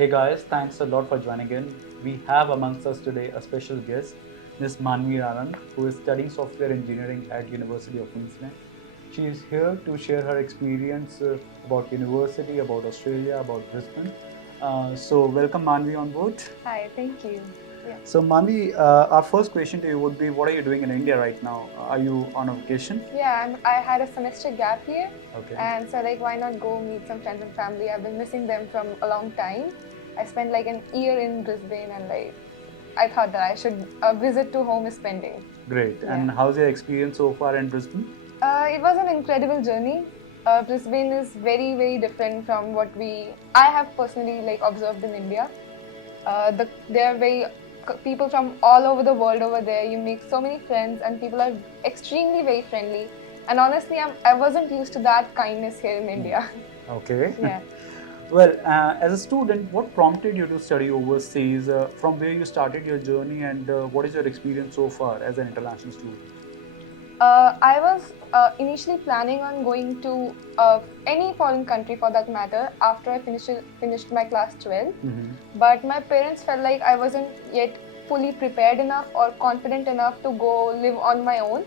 Hey guys, thanks a lot for joining in. We have amongst us today a special guest, Ms. Manvi Anand, who is studying software engineering at University of Queensland. She is here to share her experience about university, about Australia, about Brisbane. So welcome Manvi on board. Hi, thank you. Yeah. So Manvi, our first question to you would be, what are you doing in India right now? Are you on a vacation? Yeah, I had a semester gap here, Okay. and so like, why not go meet some friends and family? I've been missing them from a long time. I spent like an year in Brisbane, and like, I thought that I should visit to home is spending. Great. Yeah. And how's your experience so far in Brisbane? It was an incredible journey. Brisbane is very, very different from what I have personally like observed in India. There are people from all over the world over there. You make so many friends, and people are extremely very friendly. And honestly, I wasn't used to that kindness here in India. Okay. Yeah. Well, as a student, what prompted you to study overseas? From where you started your journey, and what is your experience so far as an international student? I was initially planning on going to any foreign country for that matter after I finished my class 12. But my parents felt like I wasn't yet fully prepared enough or confident enough to go live on my own.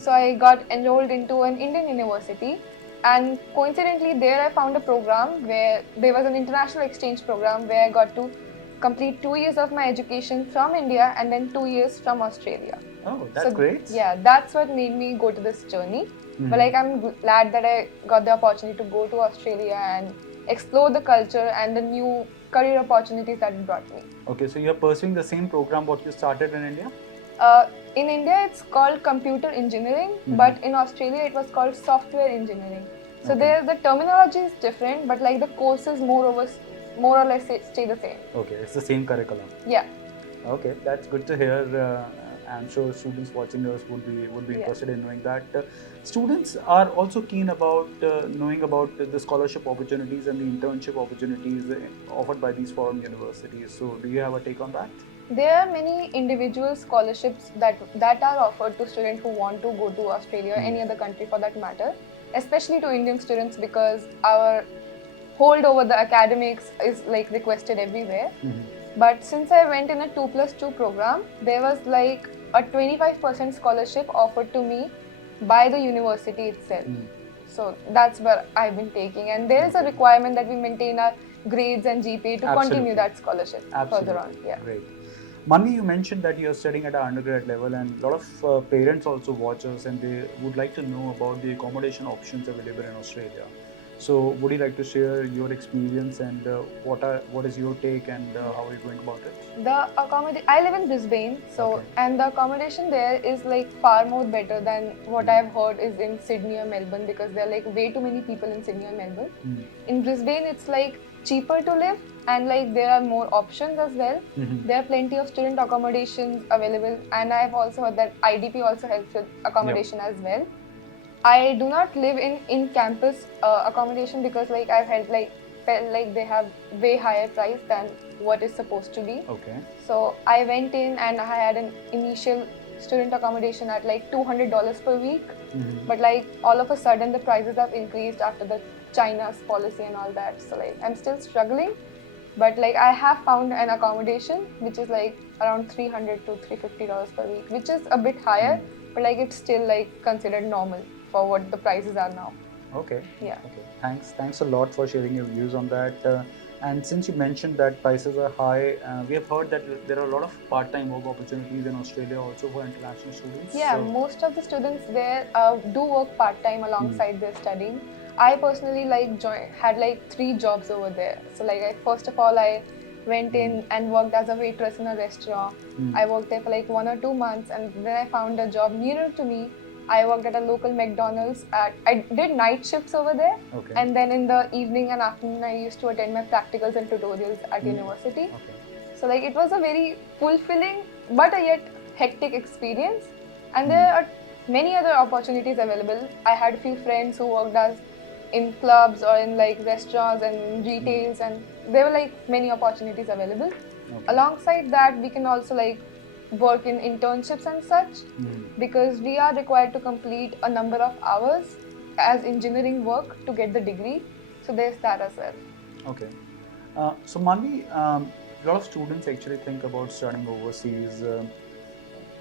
So I got enrolled into an Indian university. And coincidentally, there I found a program where there was an international exchange program where I got to complete 2 years of my education from India and then 2 years from Australia. Oh, that's great. Yeah, that's what made me go to this journey. But like, I'm glad that I got the opportunity to go to Australia and explore the culture and the new career opportunities that it brought me. Okay, so you're pursuing the same program what you started in India? In India, it's called computer engineering, but in Australia, it was called software engineering. So there, the terminology is different, but like the courses more or less stay the same. Okay, it's the same curriculum. Yeah. Okay, that's good to hear. I'm sure students watching us would be interested in knowing that. Students are also keen about knowing about the scholarship opportunities and the internship opportunities offered by these foreign universities. So, do you have a take on that? There are many individual scholarships that are offered to students who want to go to Australia or any other country for that matter, especially to Indian students, because our hold over the academics is like requested everywhere. But since I went in a 2+2 program, there was like a 25% scholarship offered to me by the university itself. So that's what I've been taking, and there is a requirement that we maintain our grades and GPA to continue that scholarship further on. Yeah. Great. Manvi, you mentioned that you're studying at an undergrad level, and a lot of parents also watch us and they would like to know about the accommodation options available in Australia. So, would you like to share your experience and what is your take and how are you going about it? I live in Brisbane, so and the accommodation there is like far more better than what I've heard is in Sydney or Melbourne, because there are like way too many people in Sydney or Melbourne. In Brisbane, it's like cheaper to live, and like there are more options as well. There are plenty of student accommodations available, and I've also heard that IDP also helps with accommodation as well. I do not live in campus accommodation because like I've felt like they have way higher price than what is supposed to be. Okay. So I went in and I had an initial student accommodation at like $200 per week. But like all of a sudden the prices have increased after the China's policy and all that. So like I'm still struggling, but like I have found an accommodation which is like around $300 to $350 per week, which is a bit higher, but like it's still like considered normal for what the prices are now. Okay. Yeah. Okay. Thanks a lot for sharing your views on that. And since you mentioned that prices are high, we have heard that there are a lot of part-time work opportunities in Australia also for international students. Yeah, most of the students there do work part-time alongside their studying. I personally had like 3 jobs over there. So like first of all, I went in and worked as a waitress in a restaurant. I worked there for like 1 or 2 months, and then I found a job nearer to me. I worked at a local McDonald's. I did night shifts over there, and then in the evening and afternoon, I used to attend my practicals and tutorials at university. So like it was a very fulfilling but a yet hectic experience, and there are many other opportunities available. I had a few friends who worked as in clubs or in like restaurants and retails, and there were like many opportunities available. Alongside that, we can also like work in internships and such, because we are required to complete a number of hours as engineering work to get the degree. So there's that as well. Okay. So Manvi, a lot of students actually think about studying overseas,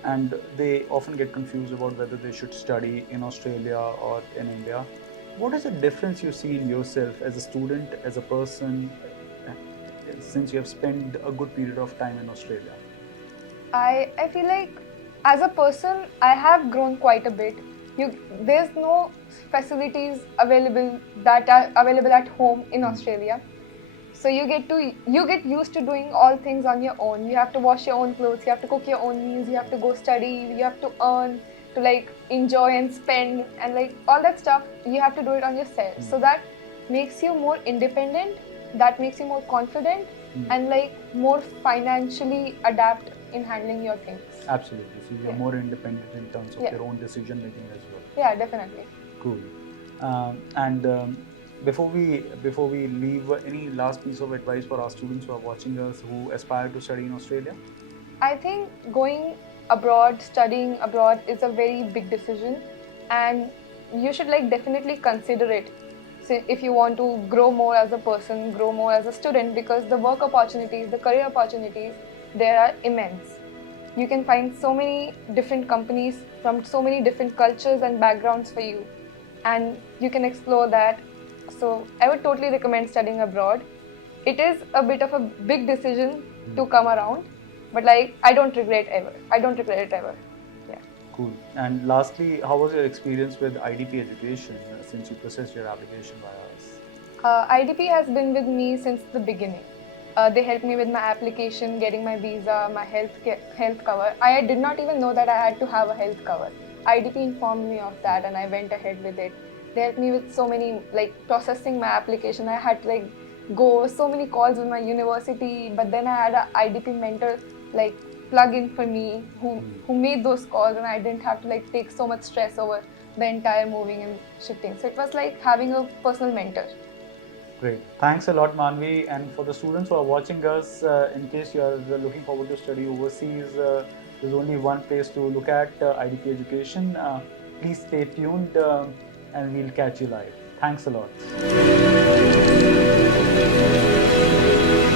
and they often get confused about whether they should study in Australia or in India. What is the difference you see in yourself as a student, as a person, since you have spent a good period of time in Australia? I feel like as a person I have grown quite a bit. There's no facilities available that are available at home in Australia. So you get used to doing all things on your own. You have to wash your own clothes, you have to cook your own meals, you have to go study, you have to earn to like enjoy and spend and like all that stuff you have to do it on yourself. So that makes you more independent, that makes you more confident and like more financially adapt in handling your things. Absolutely. So you're Yeah. more independent in terms of Yeah. your own decision making as well. Yeah, definitely. Cool. And before we leave, any last piece of advice for our students who are watching us who aspire to study in Australia? I think going abroad, studying abroad is a very big decision and you should like definitely consider it. So if you want to grow more as a person, grow more as a student, because the work opportunities, the career opportunities, there are immense. You can find so many different companies from so many different cultures and backgrounds for you, and you can explore that. So I would totally recommend studying abroad. It is a bit of a big decision to come around, but like I don't regret ever. I don't regret it ever. Yeah. Cool. And lastly, how was your experience with IDP education since you processed your application via us? IDP has been with me since the beginning. They helped me with my application, getting my visa, my health cover. I did not even know that I had to have a health cover. IDP informed me of that, and I went ahead with it. They helped me with so many like processing my application. I had to like go so many calls with my university, but then I had a IDP mentor like plug in for me who made those calls, and I didn't have to like take so much stress over the entire moving and shifting. So it was like having a personal mentor. Great. Thanks a lot, Manvi. And for the students who are watching us, in case you are looking forward to study overseas, there's only one place to look at, IDP education. Please stay tuned and we'll catch you live. Thanks a lot.